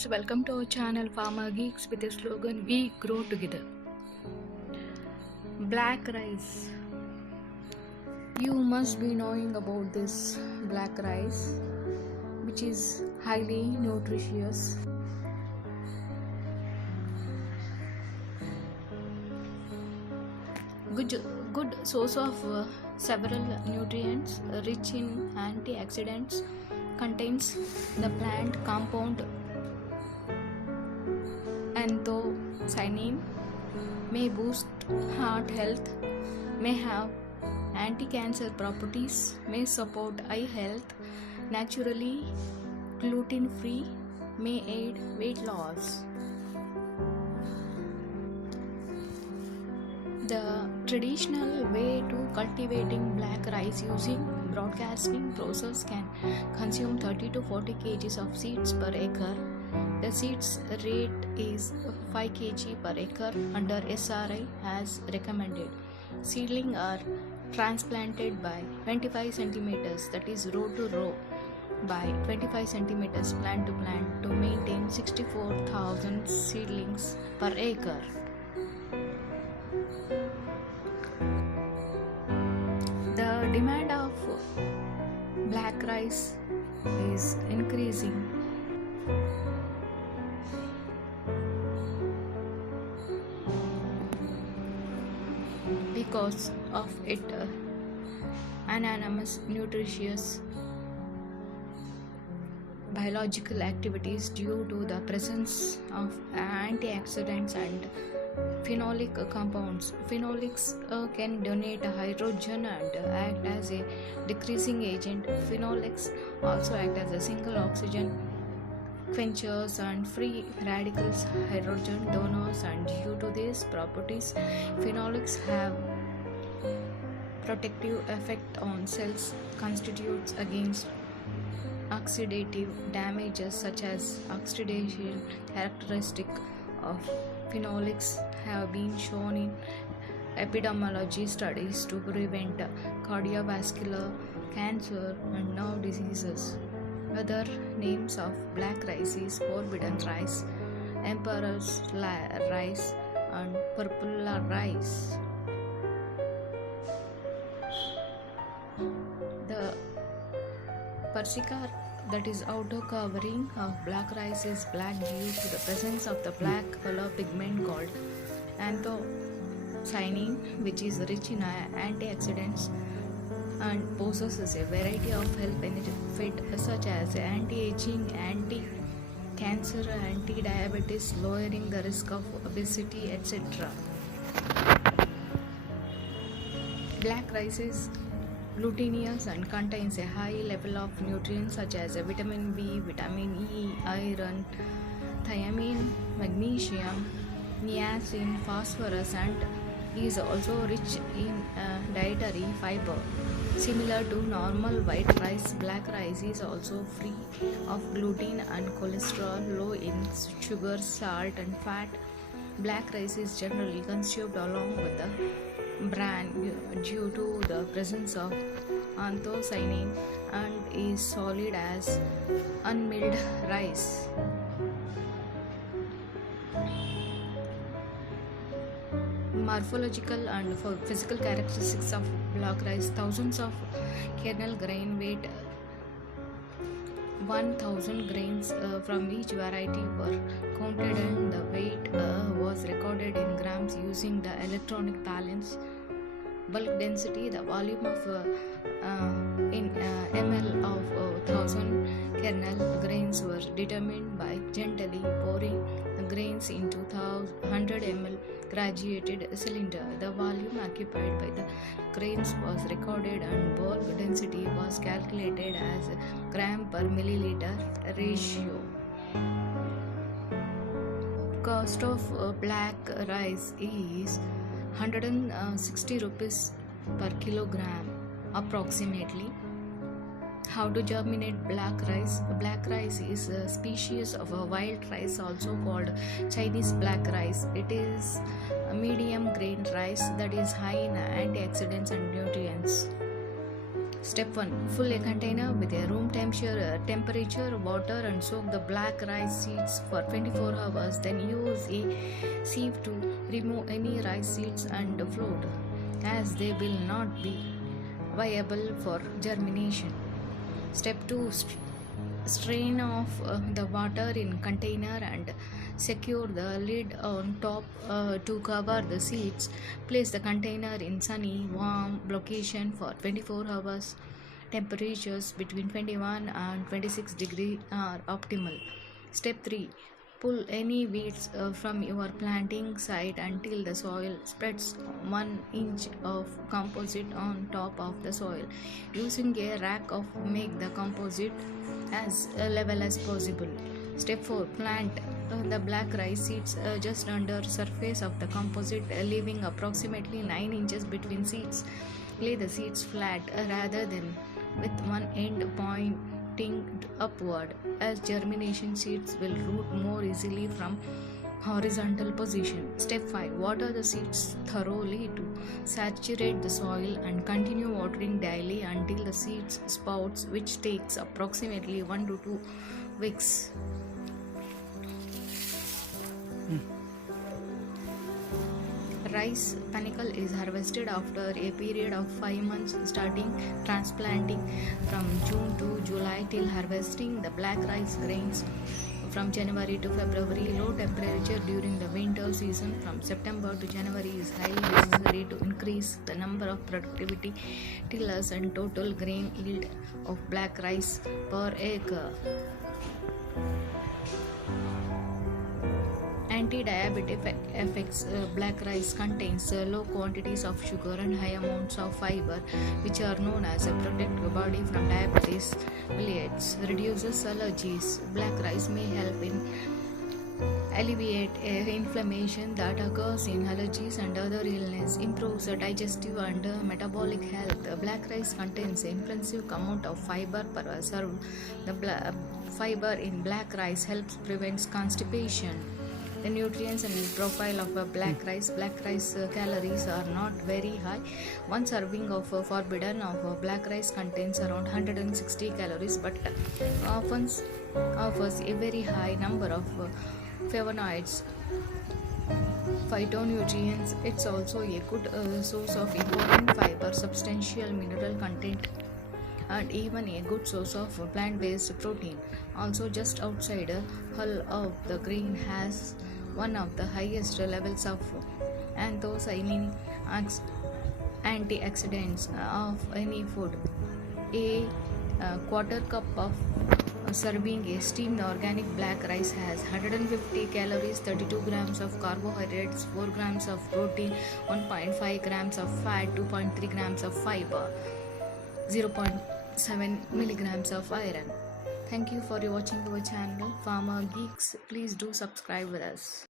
friends, welcome to our channel Farmer Geeks with the slogan We Grow Together. Black rice. You must be knowing about this black rice, which is highly nutritious. Good source of several nutrients, rich in antioxidants, contains the plant compound anthocyanin, may boost heart health, may have anti-cancer properties, may support eye health, naturally gluten-free, may aid weight loss. The traditional way to cultivating black rice using broadcasting process can consume 30 to 40 kg of seeds per acre. The seeds rate is 5 kg per acre under SRI as recommended. Seedlings are transplanted by 25 centimeters, that is row to row, by 25 centimeters plant to plant to maintain 64,000 seedlings per acre. The demand of black rice is increasing. Because of its anonymous nutritious biological activities due to the presence of antioxidants and phenolic compounds. Phenolics can donate hydrogen and act as a decreasing agent. Phenolics also act as a single oxygen quenchers and free radicals hydrogen donors, and due to these properties, phenolics have protective effect on cells, constitutes against oxidative damages such as oxidation. Characteristic of phenolics have been shown in epidemiology studies to prevent cardiovascular, cancer and nerve diseases. Other names of black rice is forbidden rice, emperor's rice and purple rice. The persica, that is outer covering of black rice, is black due to the presence of the black color pigment called anthocyanin, which is rich in antioxidants and possesses a variety of health benefits such as anti-aging, anti-cancer, anti-diabetes, lowering the risk of obesity, etc. Black rice is glutinous and contains a high level of nutrients such as vitamin B, vitamin E, iron, thiamine, magnesium, niacin, phosphorus, and is also rich in dietary fiber. Similar to normal white rice, black rice is also free of gluten and cholesterol, low in sugar, salt and fat. Black rice is generally consumed along with the bran due to the presence of anthocyanin and is solid as unmilled rice. Morphological and physical characteristics of black rice: thousands of kernel grain weight 1000 grains from each variety were counted, and the weight was recorded in grams using the electronic balance. Bulk density: the volume of in ml of 1000 kernel grains were determined by gently pouring grains into 100 ml graduated cylinder. The volume occupied by the grains was recorded, and bulk density was calculated as gram per milliliter ratio. Cost of black rice is 160 rupees per kilogram approximately. How to germinate black rice? Black rice is a species of a wild rice also called Chinese black rice. It is a medium grain rice that is high in antioxidants and nutrients. Step 1. Fill a container with a room temperature water and soak the black rice seeds for 24 hours. Then use a sieve to remove any rice seeds and float, as they will not be viable for germination. Step 2. Strain off the water in container and secure the lid on top to cover the seeds. Place the container in sunny, warm location for 24 hours. Temperatures between 21 and 26 degrees are optimal. Step 3. Pull any weeds from your planting site until the soil spreads 1 inch of composite on top of the soil. Using a rack of make the composite as level as possible. Step 4. Plant the black rice seeds just under surface of the composite, leaving approximately 9 inches between seeds. Lay the seeds flat rather than with one end pointing upward, as germination seeds will root more easily from horizontal position. Step 5. Water the seeds thoroughly to saturate the soil and continue watering daily until the seeds sprouts, which takes approximately 1 to 2 weeks. Rice panicle is harvested after a period of 5 months, starting transplanting from June to July till harvesting the black rice grains from January to February. Low temperature during the winter season from September to January is highly necessary to increase the number of productivity tillers and total grain yield of black rice per acre. Anti-diabetic effects. Black rice contains low quantities of sugar and high amounts of fiber, which are known as a protect the body from diabetes mellitus. Reduces allergies. Black rice may help in alleviate inflammation that occurs in allergies and other illness. Improves digestive and metabolic health. Black rice contains an impressive amount of fiber per serve. The fiber in black rice helps prevent constipation. The nutrients and profile of a black rice. Black rice calories are not very high. One serving of forbidden of black rice contains around 160 calories, but often offers a very high number of flavonoids, phytonutrients. It's also a good source of important fiber, substantial mineral content, and even a good source of plant-based protein. Also, just outside the hull of the grain has one of the highest levels of anthocyanin antioxidants of any food. A quarter cup of serving a steamed organic black rice has 150 calories, 32 grams of carbohydrates, 4 grams of protein, 1.5 grams of fat, 2.3 grams of fiber, 0.7 milligrams of iron. Thank you for watching our channel Farmer Geeks. Please do subscribe with us.